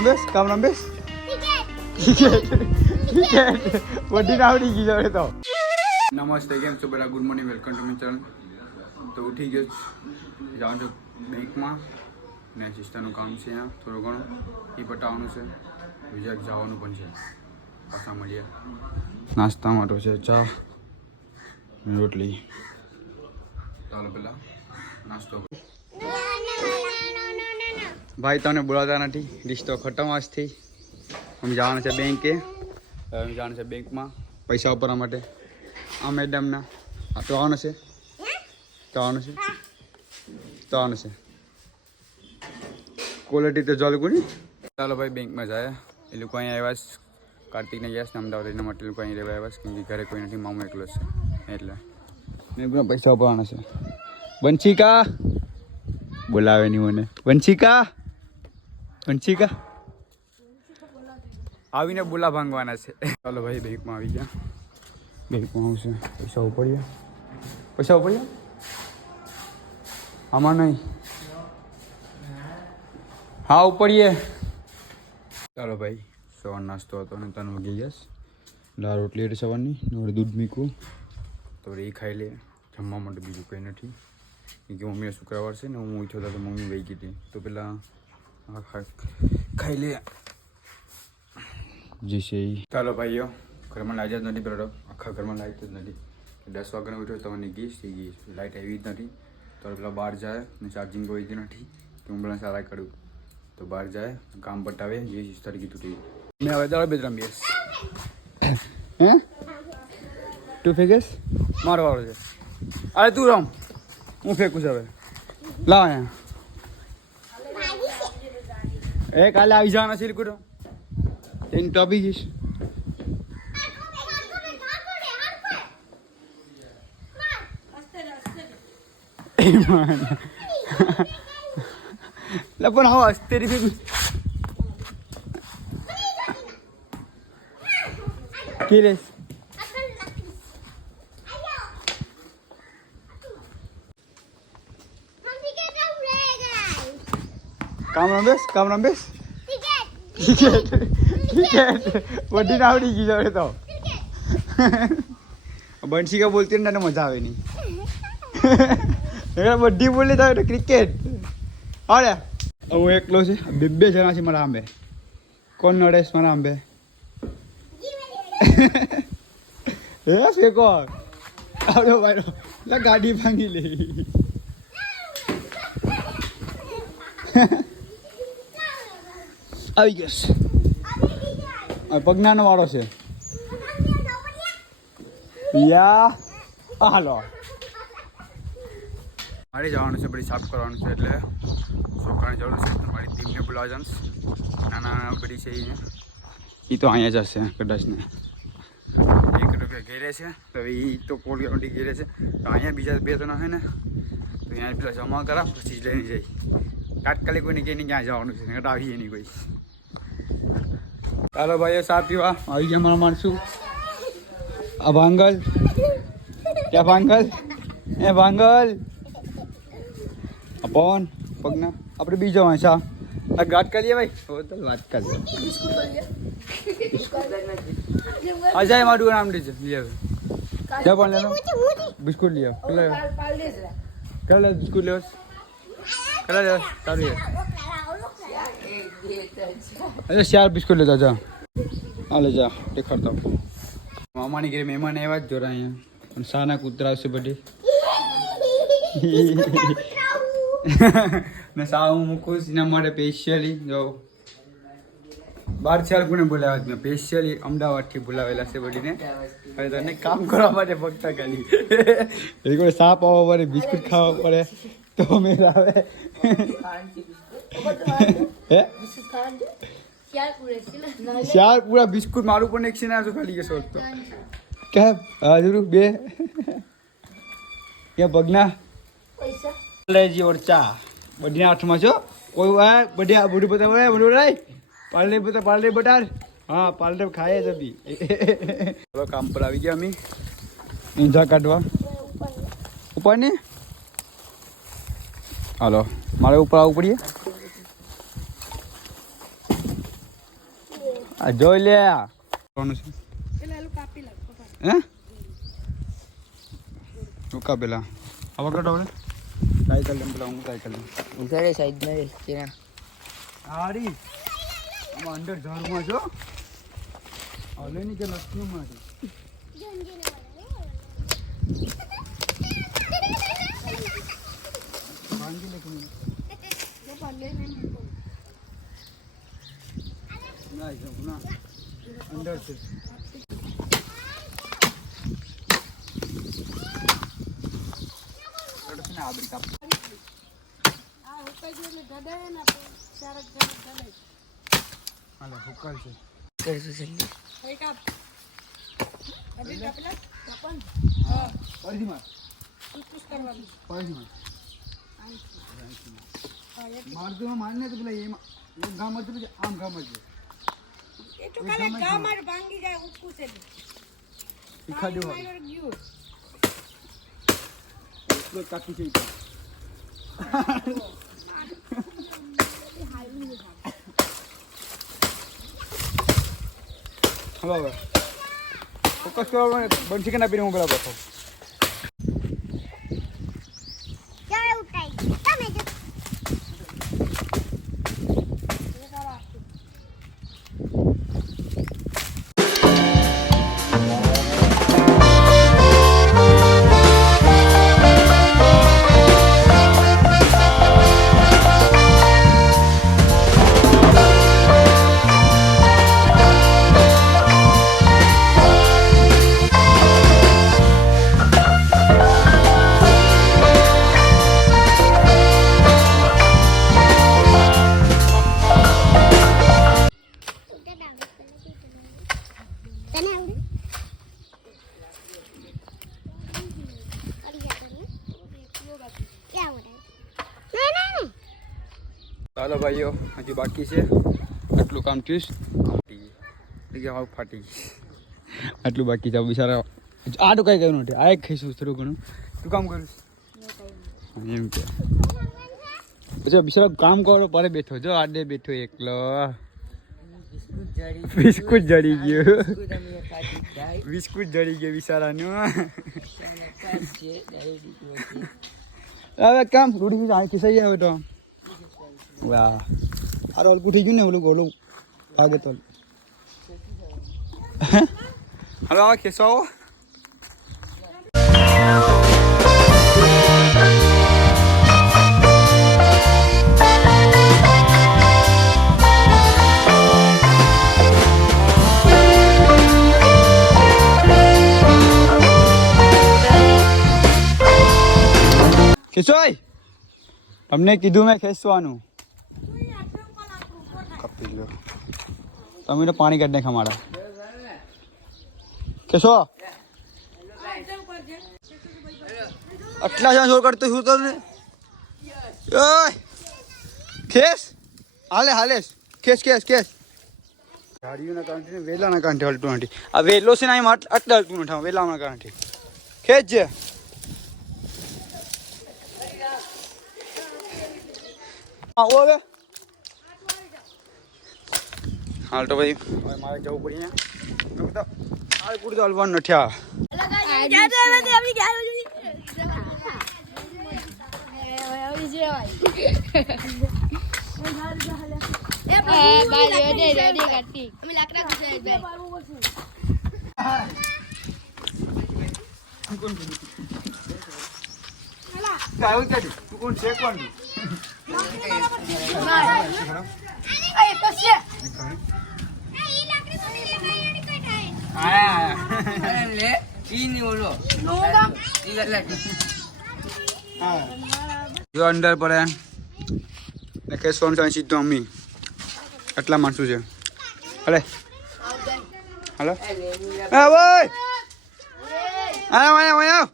કામ રમેશ ક્રિકેટ વડી આવડી ગઈ હવે તો. નમસ્તે, કેમ છો બધા? Good morning, welcome to my channel. તો ઉઠી ગયો જાઉં છું બેંકમાં ને સિસ્ટરનું કામ છે અહીંયા થોડું ઘણું એ પટાવવાનું છે, બીજા જવાનું પણ છે. પાછા મળીએ. નાસ્તા માટે છે ચા રોટલી. ચાલો પેલા નાસ્તો. ભાઈ તમને બોલાવતા નથી, લિસ્ટ તો ખતમ આજથી. અમે જવાનું છે બેંકે, અમે જવાનું છે બેંકમાં પૈસા ઉપાડવા માટે. આ મેડમના તો આવવાનું છે, ક્વોલિટી તો ચાલુ કોની. ચાલો ભાઈ બેંકમાં જાય. એ લોકો અહીંયા આવ્યા છે, કાર્તિકને ગયા છે અમદાવાદ એના માટે લોકો અહીં રહેવા આવ્યા છે, કેમ કે ઘરે કોઈ નથી, મામો એકલો છે એટલે મેં પૈસા ઉપાડવાના છે. વંશિકા બોલાવે નહીં મને. વંશિકા આવીને બોલા ભાંગવાના છે. ચાલો ભાઈ બેંકમાં આવી ગયા. બેંકમાં આવશે પૈસા ઉપડ્યા આમાં નહીં. હા ઉપડીએ. ચાલો ભાઈ સવાર નાસ્તો હતો અને 3 વાગી ગયા. દાળ રોટલી હતી સવારની, નોડે દૂધ મીકું તો એ ખાઈ લે. જમવા માટે બીજું કંઈ નથી, કેમ કે મમ્મીને શુક્રવાર છે ને, હું ઉઠ્યો હતો તો મમ્મી વહી ગઈ હતી, તો પેલા ખાઈ લે જે છે. ચાલો ભાઈઓ, ઘરમાં લાઈટ જ નથી, પેલો આખા ઘરમાં લાઈટ જ નથી. 10 વાગ્યાનો ઉઠ્યો તો મને ગઈ લાઈટ આવી જ નથી. તો પેલા બહાર જાય ને ચાર્જિંગ કોઈ નથી, કે હું પેલા સારા કરું તો બહાર જાય કામ પટાવે જે તરીકે તૂટી. મેં હવે દાળ બે રમીશ. હે તું ફેંકેશ? મારો વાળો છે. અરે તું રમ, હું ફેંકું છું હવે. લાવ અહીંયા કાલે આવી જવાના છે કુટો એની ટોપી જઈશ. પણ હા અસ્તેરી ભેગું કિરેશ. કામ રમેશ ક્રિકેટ વડી આવડી ગઈ હવે તો. બંશી કા બોલતી ને મજા આવે નહીં. બધી બોલી તો ક્રિકેટ. અરે હું એકલો છે, બે જણા છે મારા આંબે. કોણ નડેશ મારા આંબે? હે ફેંકો આવડો ભાઈ ગાડી ભાંગી લે. આવી ગયો પગનાનો વાળો છે. યા હાલો મારે જવાનું છે, બધી સાફ કરવાનું છે, એટલે છોકરાની જરૂર છે. મારી ટીમને બોલાવવા જશે. નાના બધી છે એ તો અહીંયા જ હશે કદાચ ને. 1 રૂપિયા ઘેરે છે તો એ તો કોલગેટ ઘેરે છે, તો અહીંયા બીજા 2 તો હે ને, તો અહીંયા પેલા જમા કરા પછી જ લઈને જાય. તાત્કાલિક કોઈને કહીને ક્યાં જવાનું છે, આવીએ નહીં કોઈ. ચાલો ભાઈ સા પીવા આવી ગયા મારા માણસું. આ ભાંગલ ક્યાં ભાંગલ? એ ભાંગલ પવન પગના આપણે બીજો વાંચા આ ગાટ કરીએ ભાઈ. વાત કરીએ અજય મારું નામ લીધે લે પણ લે બિસ્કુટ લે કલા બિસ્કુટ લેવ કલા લે તારું અરે 4 બિસ્કુટ લેતા જા. હા લે જા દેખાડતા. મામાની ઘરે મહેમાન આવ્યા જ જોરા અહીંયા, પણ સાના કૂતરા આવશે બધી ને સા હું મૂકું એના માટે સ્પેશિયલી જો 12 કોને બોલાવ્યા મેં સ્પેશિયલી અમદાવાદથી બોલાવેલા છે બધીને. હવે તને કામ કરવા માટે ફક્ત ખાલી એ કોઈ સા પાવા પડે, બિસ્કુટ ખાવા પડે તો મેં આવે. હે 4 પૂરા બિસ્કુટ મારું પણ એક છે ને આ ખાલી ગયો તો કેમ જરૂર 2 ક્યાં પગના પૈસા લેજી ઓર ચા બધી હાથમાં છો. કોઈ બધી બધી બતા બોલાય પાર્લે બટાર. હા પાર્લે ખાય જ બી. ચલો કામ પર આવી ગયા અમે ઊંઝા કાઢવા ઉપર ને. હાલો મારે ઉપર આવવું પડીએ. આ જોઈ લે કોનું છે હે તું કાપેલા આવા કટો હવે સાયકલ લેમ પેલા હું સાયકલ લેમ ઉધરે સાઈડ માં છે હારી આમાં અંદર ઝાડમાં જો ઓલે ની કે લક્ષ્મી માં છે ભાંગી લેખું ના જો ના અંદર છે આબરી કાપ આ હુકાઈ ગયો એટલે ગડાય ને ચારક ગડાય હાલો હુકાલ છે કરશું જલ્દી કઈ કાપ અભી કાપલા કાપન હા પરજી માર કુછ કરવાનું પરજી માર હા એક માર તો મારને તો પેલા એમ ગામ હતું પછી આમ ગામ જ એ તો ખાલી ગામ માં ભાંગી જાય ઉકું છે તીખા દેવા ગયું એટલો કાકી છે હલો હવે ફોકસ કરો બનશે કે ના પીને હું પેલા બેઠો ચાલો ભાઈઓ હજી બાકી છે આટલું કામ થયું ફાટી આટલું બાકી છે બિચારા આ તો કઈ કહ્યું નથી આ એક ખાઈશું થોડું ઘણું તું કામ કરીશ એમ કે પછી બિચારા કામ કરો પરે બેઠો જો આડે બેઠો એકલો બિસ્કુટ જડી ગયું બિસ્કુટ જડી ગયું બિચારાનું હવે કામ રૂડી ખિસાઈ આવે તો વાહ આ રોલ પૂઠી ગયું ને ઓલું ઓલું ભાગે તો હલો ખેસો ખેસોય તમને કીધું મેં ખેંચવાનું કપી લો તમે તો પાણી કાઢી નાખા મારા કેશો આટલા જ્યાં જોર કરતો શું તો ને ખેસ હાલે હાલેસ ખેસ ખેસ ખેસ ગાડીઓના કાંઠે ને વેલાના કાંઠે હલતું નથી આ વેલો છે ને એમ આટલા હલતું નથી વેલાના કાંઠે ખેસ છે આવો હવે હાલ તો ભાઈ હવે મારે જવું પડી ને આ પૂરતું હલવાનું નથી આ કોણ છે કોણ જો અંદર પડે ને કેસવાનું છે સીધું અમ્મી આટલા માણસો છે હલે હલો હા ભાઈ આવ આવ આવ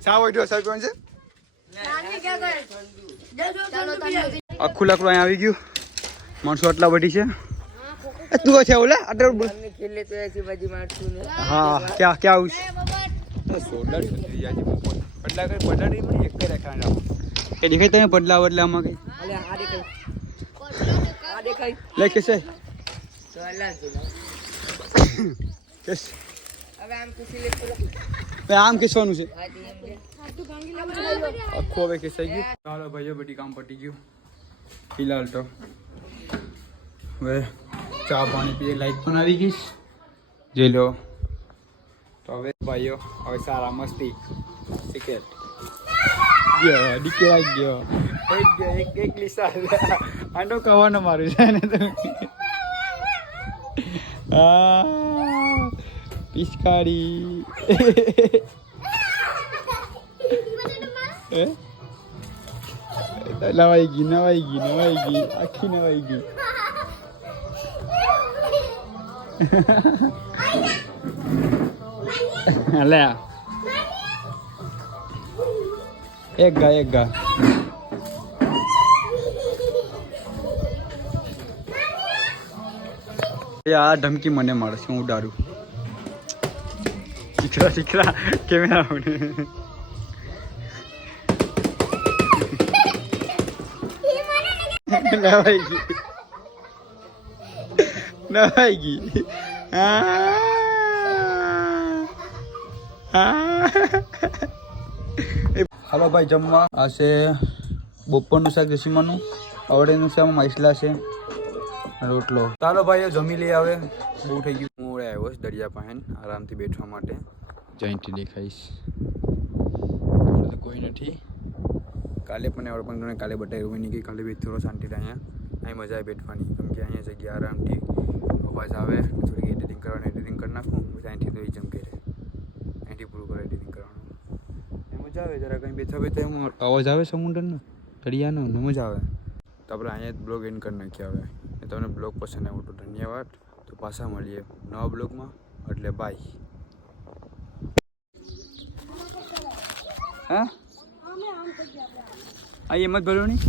સાવ ઓઈડો સાહેબ કોણ છે આખું લાકડું અહીંયા આવી ગયું માણસો આટલા બધી છે તું છે ઓલા આટલું હા ક્યાં ક્યાં આવું સોડા પડાડી મને એક કરે ખાના કે દેખાય તમે પડલા બદલામાં કઈ અલે આ દેખાય લે કે છે તો અલ્લા જ કેસ હવે આમ તો સિલેક્ટ કરો આમ કેસવાનું છે આ દી એમ કે આખું હવે કેસાઈ ગયું ચાલો ભાઈઓ બધી કામ પતી ગયું ફિલહાલ તો હવે ચા પાણી પીએ લાઈટ પણ આવી ગઈ જોઈ લો તો હવે ભાઈઓ હવે સારા મસ્તી સિક્રેટ ગયો ડીકે આવી ગયો એક લીસા આંડો કવાનો મારું છે ને તો પિચકારી નવાઈ ગઈ આખી નવાઈ ગઈ લે એક ગા આ ધમકી મને મારે છે હું ઉડાડું દીકરા કેમેરા નવાઈ ગઈ હાલો ભાઈ જમવા આ છે બપોરનું શાક જસીમાનું અવડેનું શાક માછલા છે રોટલો ચાલો ભાઈઓ જમી લઈ આવે બહુ થઈ ગયું હું આવ્યો છું દરિયા પાસે આરામથી બેઠવા માટે જઈથી દેખાઈશ તો કોઈ નથી કાલે પણ આવડે પણ કાલે બતાવ્યું નહીં કે કાલે બી થોડો શાંતિ થાય અહીં મજા આવે બેઠવાની કેમ કે અહીંયા જગ્યા આરામથી અવાજ આવે થોડીક એડિટિંગ કરવાનું એડિટિંગ કરી નાખું પછી અહીંથી તો જમ કરે અહીંથી પૂરું કરે એડિટિંગ કરવાનું એ મજા આવે જરા કંઈ બેઠા એમ અવાજ આવે સમુદ્રનો દરિયાનો ને મજા આવે તો આપણે અહીંયા જ બ્લોગ એન્ડ કરી નાખીએ હવે તમને બ્લોગ પસંદ આવ્યો તો ધન્યવાદ તો પાછા મળીએ નવા બ્લોગમાં એટલે બાય હા આ એમ જ ભર્યો નહીં